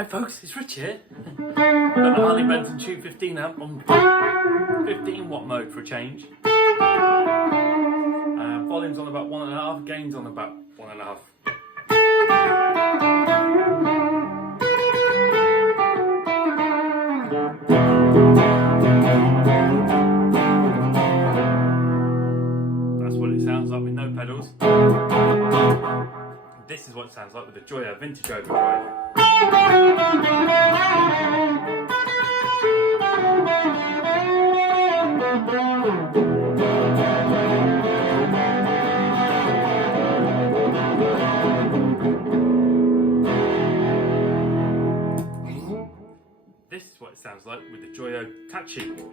Hi folks, it's Rich here. Got the Harley Benton Tube 15 amp on 15 watt mode for a change. Volume's on about 1.5, gain's on about 1.5. That's what it sounds like with no pedals. This is what it sounds like with the Joyo Vintage Overdrive. This is what it sounds like with the Joyo Taichi.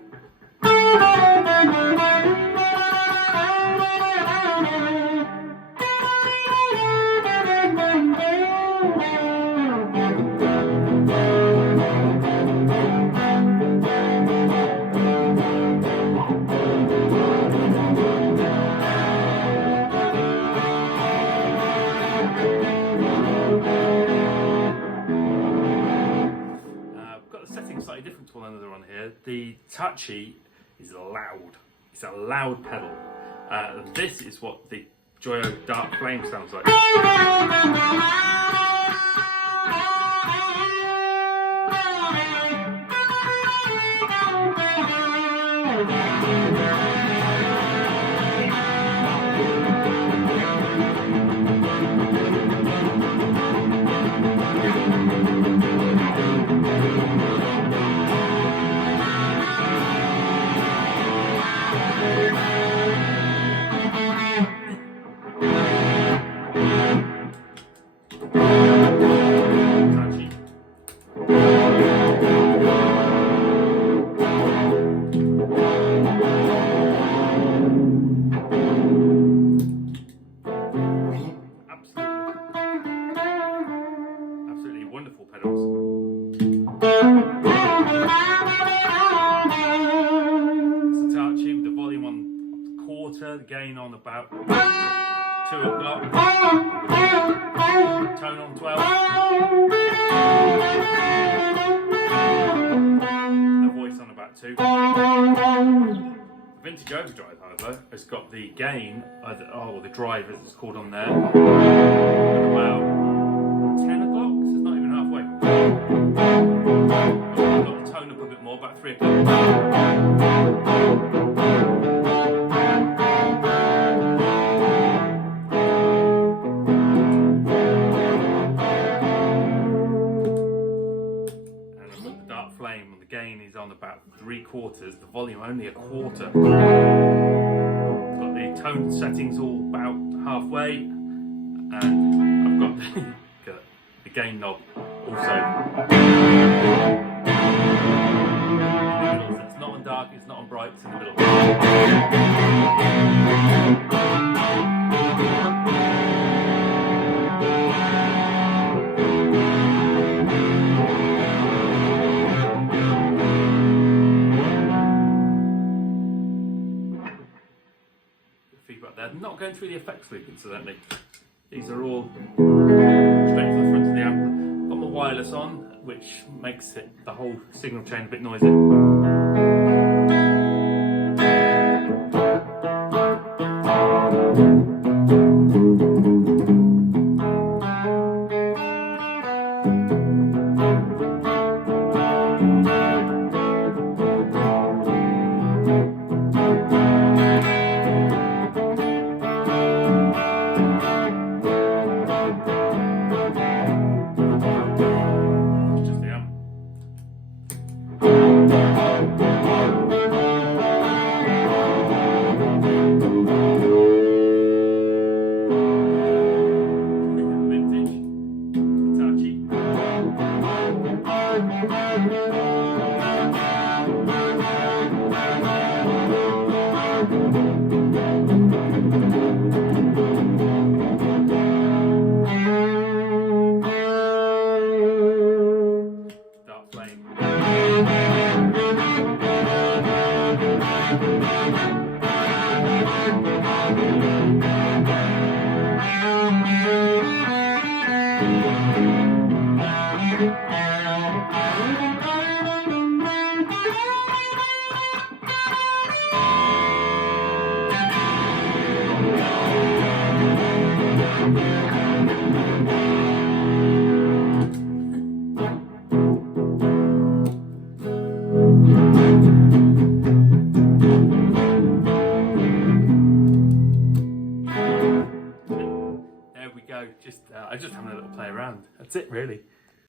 Slightly different to one another on here. The Taichi is loud. It's a loud pedal. This is what the Joyo Dark Flame sounds like. Absolutely wonderful pedals. It's a Taichi with the volume on a quarter, the gain on about 2 o'clock, tone on 12, the voice on about 2. Vintage Overdrive, however, has got the gain, the drive as it's called on there, about 10 o'clock, so it's not even halfway. I've got the tone up a bit more, about 3 o'clock. And I've got the Dark Flame, and the gain is on about 3/4, the volume only a quarter. Got the tone settings all about halfway, and I've got the gain knob also in the middle, so it's not on dark, it's not on bright, it's in the middle. Feedback there. Not going through the effects loop, incidentally. These are all straight to the front of the amp. Got my wireless on, which makes the whole signal chain a bit noisy. Dark Flame. There we go. I just having a little play around. That's it, really.